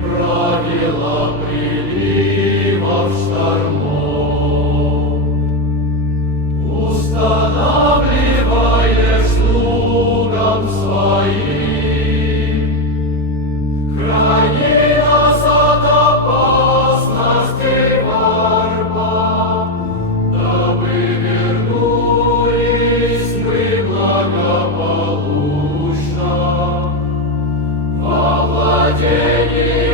Правила приливов штормов устанавливаешь слугам своим, храни нас от опасностей варпа, дабы вернулись мы благополучно во владение